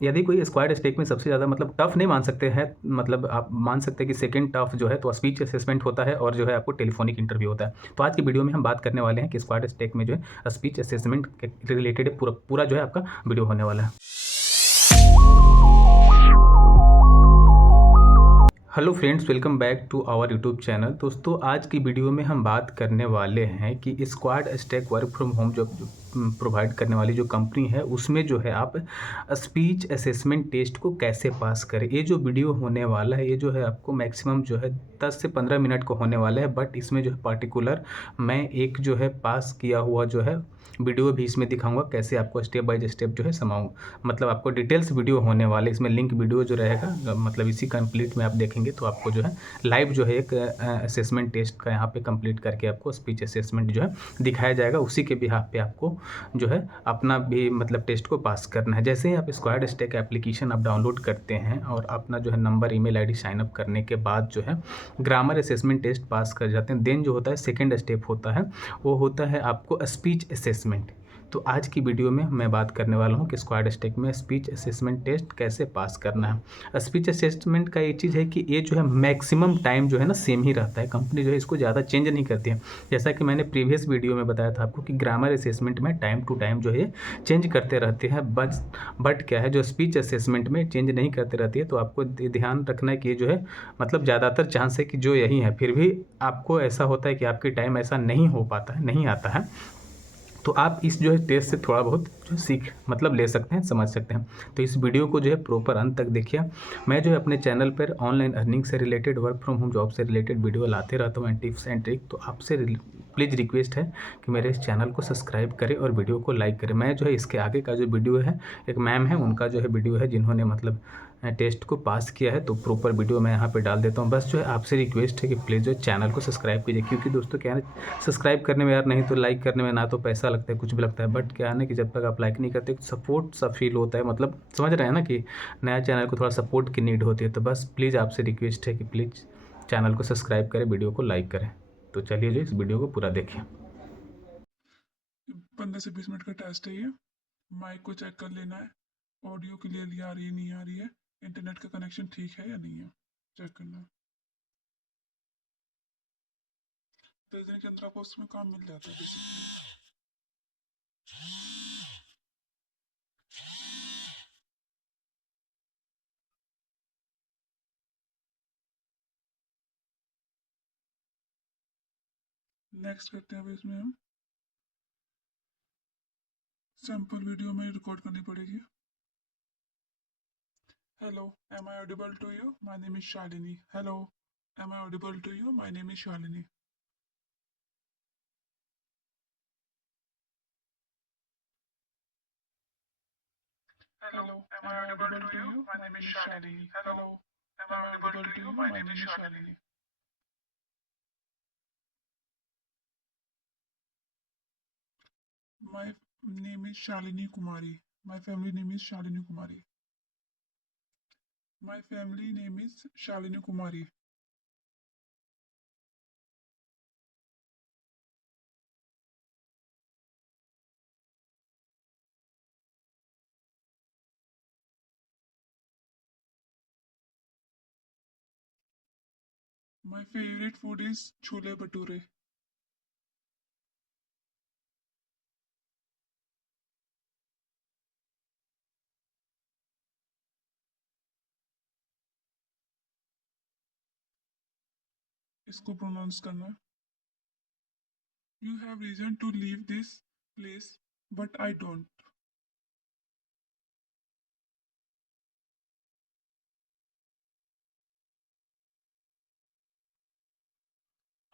यदि कोई squad stake में सबसे ज़्यादा मतलब टफ नहीं मान सकते हैं, मतलब आप मान सकते हैं कि सेकंड टफ जो है तो स्पीच असेसमेंट होता है और जो है आपको टेलीफोनिक इंटरव्यू होता है। तो आज की वीडियो में हम बात करने वाले हैं कि स्क्वाड स्टेक में जो है स्पीच असेसमेंट के रिलेटेड पूरा पूरा जो है आपका वीडियो होने वाला है। Hello friends, welcome back to our YouTube channel. दोस्तों, आज की वीडियो में हम बात करने वाले हैं कि squad stack work from home जो प्रोवाइड करने वाली जो कंपनी है उसमें जो है आप स्पीच असेसमेंट टेस्ट को कैसे पास करें। ये जो वीडियो होने वाला है ये जो है आपको मैक्सिमम जो है 10 से 15 मिनट का होने वाला है, बट इसमें जो है पार्टिकुलर मैं एक जो है पास किया हुआ जो है वीडियो भी इसमें दिखाऊंगा, कैसे आपको स्टेप बाय स्टेप जो है समाऊँ, मतलब आपको डिटेल्स वीडियो होने वाले। इसमें लिंक वीडियो जो रहेगा मतलब इसी कंप्लीट में आप देखेंगे तो आपको जो है लाइव जो है एक असेसमेंट टेस्ट का यहाँ पे कंप्लीट करके आपको स्पीच असेसमेंट जो है दिखाया जाएगा। उसी के बिहाफ पे आपको जो है अपना भी मतलब टेस्ट को पास करना है। जैसे ही आप स्क्वाड स्टैक एप्लीकेशन आप डाउनलोड करते हैं और अपना जो है number email ID sign up करने के बाद जो है ग्रामर असेसमेंट टेस्ट पास कर जाते हैं, देन जो होता है सेकेंड स्टेप होता है वो होता है आपको स्पीच असेसमेंट। तो आज की वीडियो में मैं बात करने वाला हूं कि स्क्वाड स्टैक में स्पीच असेसमेंट टेस्ट कैसे पास करना है। स्पीच असेसमेंट का ये चीज़ है कि ये जो है मैक्सिमम टाइम जो है ना सेम ही रहता है, कंपनी जो है इसको ज़्यादा चेंज नहीं करती है। जैसा कि मैंने प्रीवियस वीडियो में बताया था आपको कि ग्रामर असेसमेंट में टाइम टू टाइम जो है चेंज करते रहते हैं, बट क्या है जो स्पीच असेसमेंट में चेंज नहीं करते रहती है। तो आपको ध्यान रखना है कि ये जो है मतलब ज़्यादातर चांस है कि जो यही है, फिर भी आपको ऐसा होता है कि आपकी टाइम ऐसा नहीं हो पाता है, नहीं आता है। तो आप इस जो है टेस्ट से थोड़ा बहुत जो सीख मतलब ले सकते हैं, समझ सकते हैं। तो इस वीडियो को जो है प्रॉपर अंत तक देखिए। मैं जो है अपने चैनल पर ऑनलाइन अर्निंग से related, work from home job से रिलेटेड वीडियो लाते रहता हूँ एंड टिप्स एंड ट्रिक। तो आपसे प्लीज़ रिक्वेस्ट है कि मेरे इस चैनल को सब्सक्राइब करें और वीडियो को लाइक करें। मैं जो है इसके आगे का जो वीडियो है, एक मैम है उनका जो है वीडियो है जिन्होंने मतलब टेस्ट को पास किया है, तो प्रॉपर वीडियो मैं यहाँ पे डाल देता हूँ। बस जो है आपसे रिक्वेस्ट है कि प्लीज़ जो चैनल को सब्सक्राइब कीजिए, क्योंकि दोस्तों क्या है ना, सब्सक्राइब करने में यार नहीं तो लाइक करने में ना तो पैसा लगता है कुछ भी लगता है, बट क्या है ना कि जब तक आप लाइक नहीं करते सपोर्ट सा फील होता है, मतलब समझ रहे हैं ना कि नया चैनल को थोड़ा सपोर्ट की नीड होती है। तो बस प्लीज़ आपसे रिक्वेस्ट है कि प्लीज़ चैनल को सब्सक्राइब करें, वीडियो को लाइक करें। तो चलिए जो इस वीडियो को पूरा देखिए। 15 से 20 मिनट का टेस्ट है ये। माइक को चेक कर लेना है, ऑडियो क्लियरली आ रही है नहीं आ रही है, इंटरनेट का कनेक्शन ठीक है या नहीं है, चेक करना है। 10 दिन के अंदर आपको उसमें काम मिल जाता है बेसिकली। नेक्स्ट करते हैं। अब इसमें हम सैम्पल वीडियो में रिकॉर्ड करनी पड़ेगी। Hello, am I audible to you? My name is Shalini. Hello, am I audible to you? My name is Shalini. Hello, am I audible to you? My name is Shalini. Hello, am I audible to you? My name is Shalini. My name is Shalini Kumari. My family name is Shalini Kumari. My family name is Shalini Kumari. My favorite food is chole bhature. इसको pronounce करना है। You have reason to leave this place, but I don't.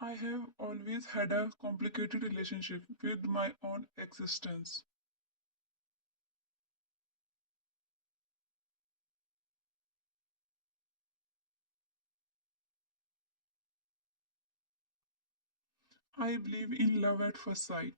I have always had a complicated relationship with my own existence. I believe in love at first sight.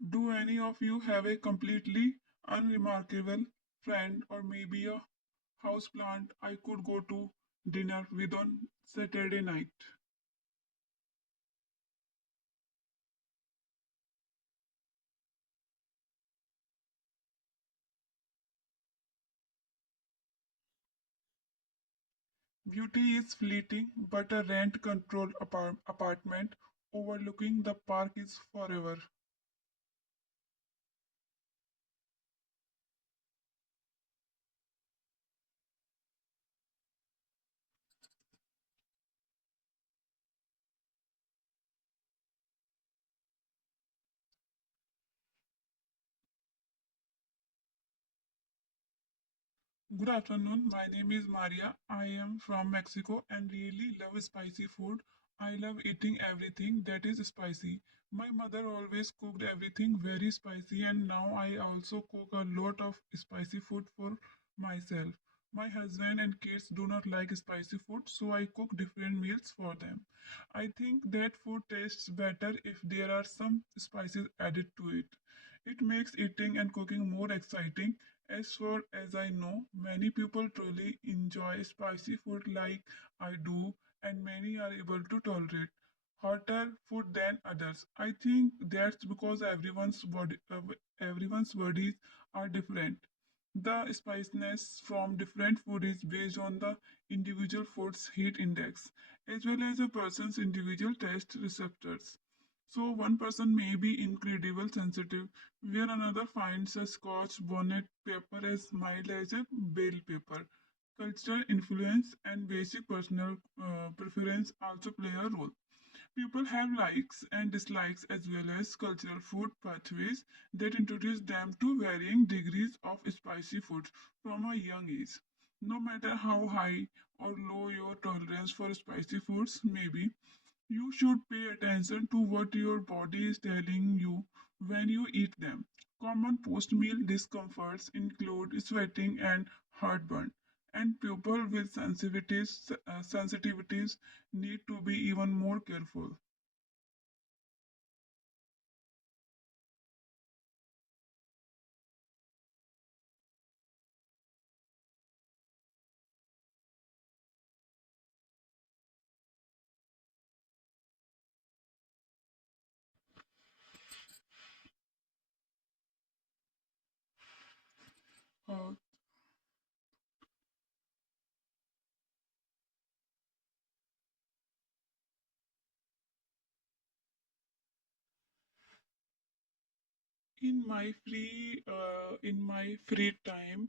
Do any of you have a completely unremarkable friend or maybe a houseplant I could go to dinner with on Saturday night. Beauty is fleeting, but a rent controlled apartment overlooking the park is forever. Good afternoon. My name is Maria. I am from Mexico and really love spicy food. I love eating everything that is spicy. My mother always cooked everything very spicy, and now I also cook a lot of spicy food for myself. My husband and kids do not like spicy food, so I cook different meals for them. I think that food tastes better if there are some spices added to it. It makes eating and cooking more exciting. As far as I know, many people truly enjoy spicy food like I do, and many are able to tolerate hotter food than others. I think that's because everyone's bodies are different. The spiciness from different food is based on the individual food's heat index, as well as a person's individual taste receptors. So one person may be incredibly sensitive, where another finds a Scotch bonnet pepper as mild as a bell pepper. Cultural influence and basic personal preference also play a role. People have likes and dislikes as well as cultural food pathways that introduce them to varying degrees of spicy food from a young age. No matter how high or low your tolerance for spicy foods may be, you should pay attention to what your body is telling you when you eat them. Common post meal discomforts include sweating and heartburn, and people with sensitivities need to be even more careful. Uh, in my free time,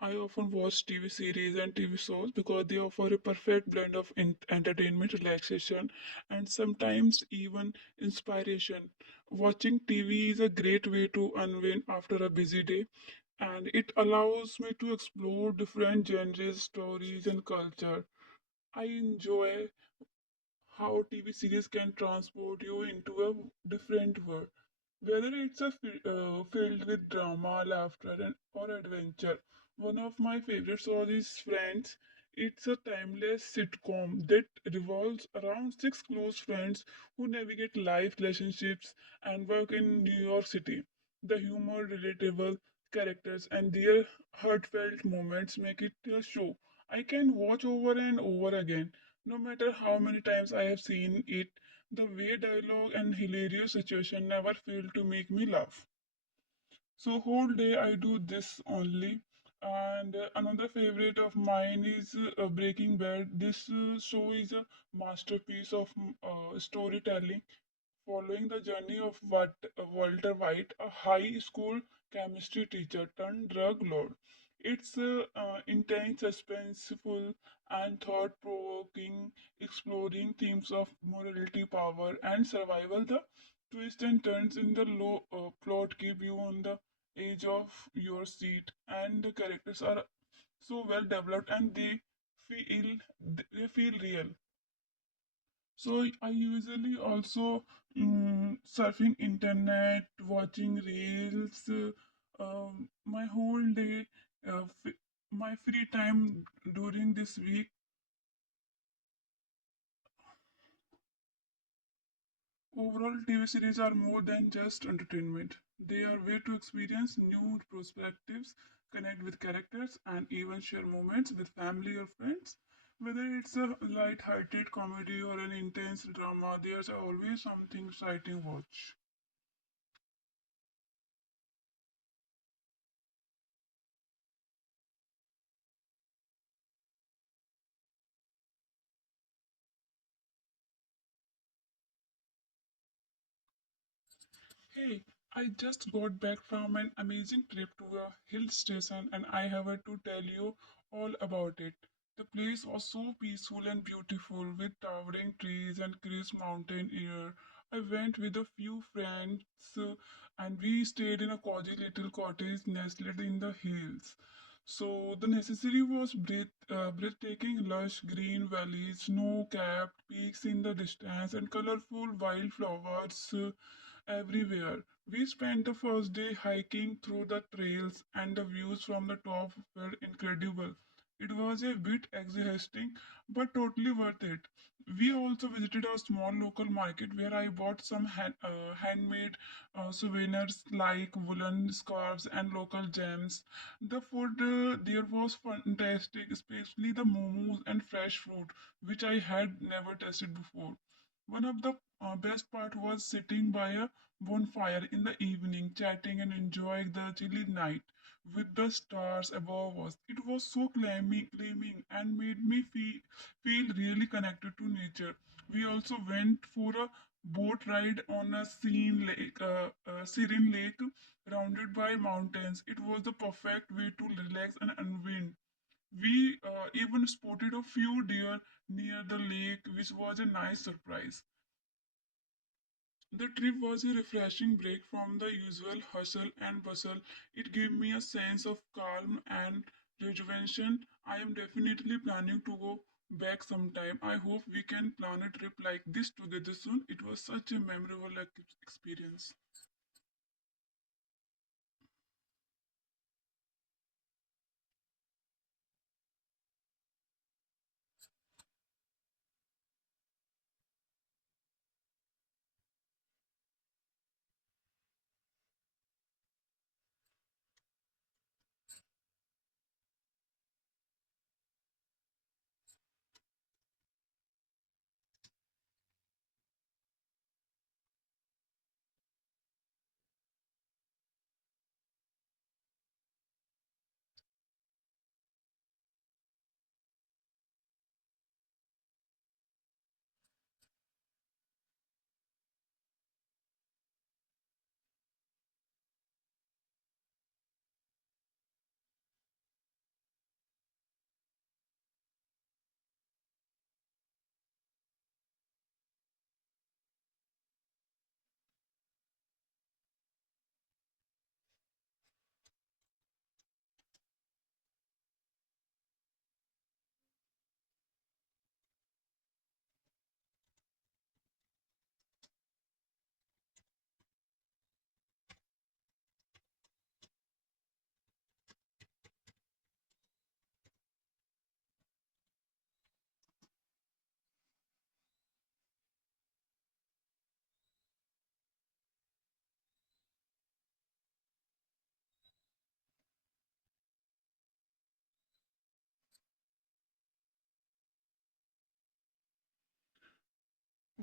I often watch TV series and TV shows because they offer a perfect blend of entertainment, relaxation, and sometimes even inspiration. Watching TV is a great way to unwind after a busy day, and it allows me to explore different genres, stories, and culture. I enjoy how TV series can transport you into a different world. Whether it's filled with drama, laughter, or adventure. One of my favorite shows is Friends. It's a timeless sitcom that revolves around six close friends who navigate life, relationships, and work in New York City. The humor, relatable characters, and their heartfelt moments make it a show I can watch over and over again. No matter how many times I have seen it, the way dialogue and hilarious situation never fail to make me laugh. So whole day I do this only. And another favorite of mine is Breaking Bad. This show is a masterpiece of storytelling following the journey of Walter White, a high school chemistry teacher turned drug lord. It's intense, suspenseful, and thought provoking, exploring themes of morality, power, and survival. The twists and turns in the low plot keep you on the edge of your seat, and the characters are so well developed and feel they feel real. So I usually also surfing internet, watching reels, my whole day, my free time during this week. Overall, TV series are more than just entertainment. They are way to experience new perspectives, connect with characters, and even share moments with family or friends. Whether it's a light-hearted comedy or an intense drama, there's always something exciting to watch. Hey, I just got back from an amazing trip to a hill station and I have to tell you all about it. The place was so peaceful and beautiful with towering trees and crisp mountain air. I went with a few friends and we stayed in a cozy little cottage nestled in the hills. So the necessary was breathtaking, lush green valleys, snow-capped peaks in the distance, and colorful wildflowers everywhere. We spent the first day hiking through the trails, and the views from the top were incredible. It was a bit exhausting, but totally worth it. We also visited a small local market where I bought some handmade souvenirs like woolen scarves and local gems. The food there was fantastic, especially the momos and fresh fruit, which I had never tasted before. One of the best part was sitting by a bonfire in the evening, chatting and enjoying the chilly night with the stars above us. It was so claiming and made me feel really connected to nature. We also went for a boat ride on a serene lake surrounded by mountains. It was the perfect way to relax and unwind. We even spotted a few deer near the lake, which was a nice surprise. The trip was a refreshing break from the usual hustle and bustle. It gave me a sense of calm and rejuvenation. I am definitely planning to go back sometime. I hope we can plan a trip like this together soon. It was such a memorable experience.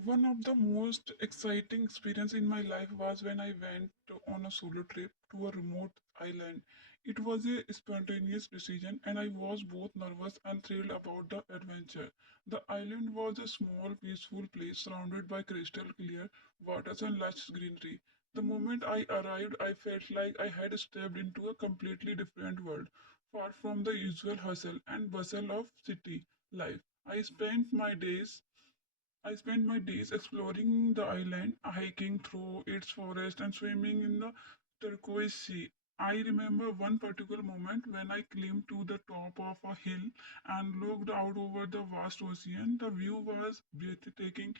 One of the most exciting experience in my life was when I went on a solo trip to a remote island. It was a spontaneous decision and I was both nervous and thrilled about the adventure. The island was a small, peaceful place surrounded by crystal clear waters and lush greenery. The moment I arrived, I felt like I had stepped into a completely different world, far from the usual hustle and bustle of city life. I spent my days exploring the island, hiking through its forest and swimming in the turquoise sea. I remember one particular moment when I climbed to the top of a hill and looked out over the vast ocean. The view was breathtaking,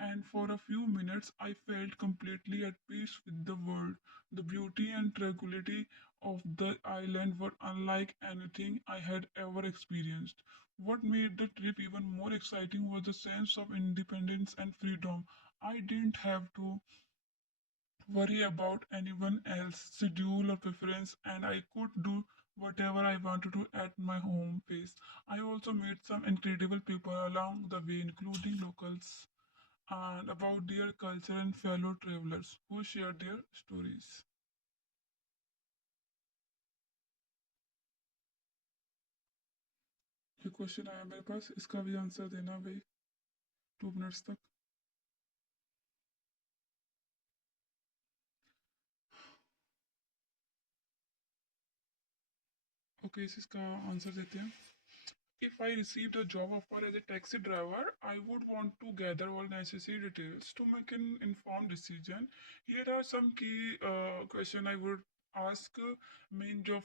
and for a few minutes I felt completely at peace with the world. The beauty and tranquility of the island were unlike anything I had ever experienced. What made the trip even more exciting was the sense of independence and freedom. I didn't have to worry about anyone else's schedule or preference, and I could do whatever I want to do at my home pace. I also met some incredible people along the way, including locals, and about their culture and fellow travelers who shared their stories. ये question आया मेरे पास, इसका भी answer देना भाई 2 minutes तक. Okay, इसका answer देते हैं. If I received a job offer as a taxi driver, I would want to gather all necessary details to make an informed decision. Here are some key questions I would ask. Main job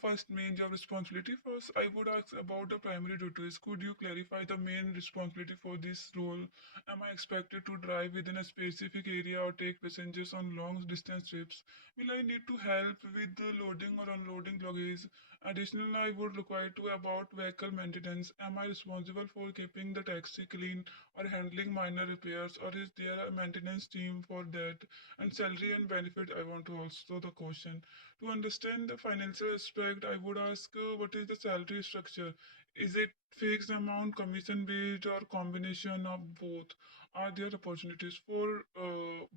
responsibility. First, I would ask about the primary duties. Could you clarify the main responsibility for this role? Am I expected to drive within a specific area or take passengers on long distance trips? Will I need to help with the loading or unloading luggage? Additionally, I would require to about vehicle maintenance. Am I responsible for keeping the taxi clean or handling minor repairs, or is there a maintenance team for that? And salary and benefit, I want to also the question. To understand the financial aspect, I would ask what is the salary structure? Is it fixed amount, commission based, or combination of both? Are there opportunities for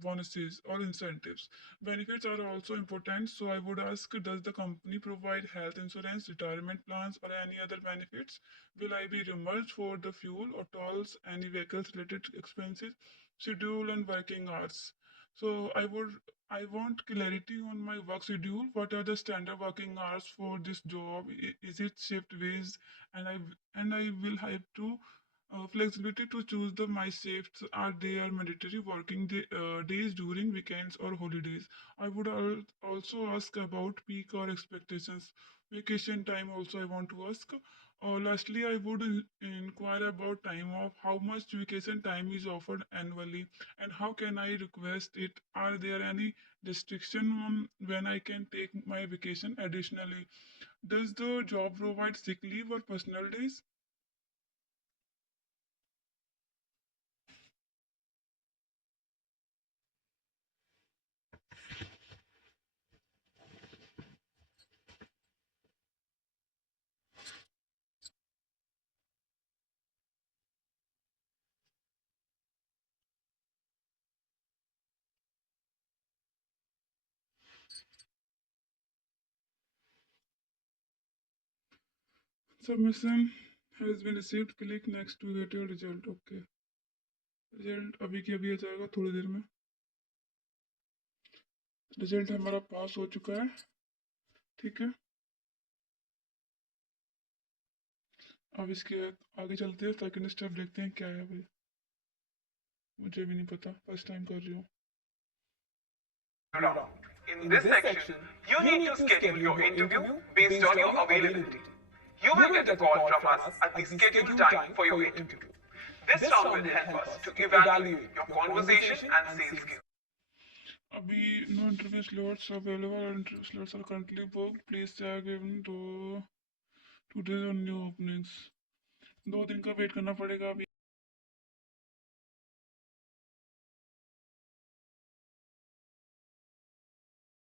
bonuses or incentives? Benefits are also important, so I would ask, does the company provide health insurance, retirement plans, or any other benefits? Will I be reimbursed for the fuel or tolls, any vehicles related expenses, schedule and working hours? So I want clarity on my work schedule. What are the standard working hours for this job? Is it shift based? And I will have to flexibility to choose the my shifts. Are there mandatory working days during weekends or holidays? I would also ask about peak or expectations. Vacation time also I want to ask. Lastly, I would inquire about time off. How much vacation time is offered annually, and how can I request it? Are there any restriction on when I can take my vacation? Additionally, does the job provide sick leave or personal days? Submission has been received. Click next to get your result. Okay, result अभी के अभी आ जाएगा थोड़ी देर में. Result हमारा पास हो चुका है. ठीक है, अब इसके आगे चलते हैं. सेकंड स्टेप देखते हैं क्या है भाई. मुझे भी नहीं पता, फर्स्ट टाइम कर रही हूँ. Round. In this section, you need to schedule your interview based on your availability. You will get a call from us at the scheduled time for your interview. This round will help us to evaluate your conversation and sales skills. अभी no interview slots available or interview slots are currently booked. Please check even though today's on new openings. 2 दिन का wait करना पड़ेगा अभी.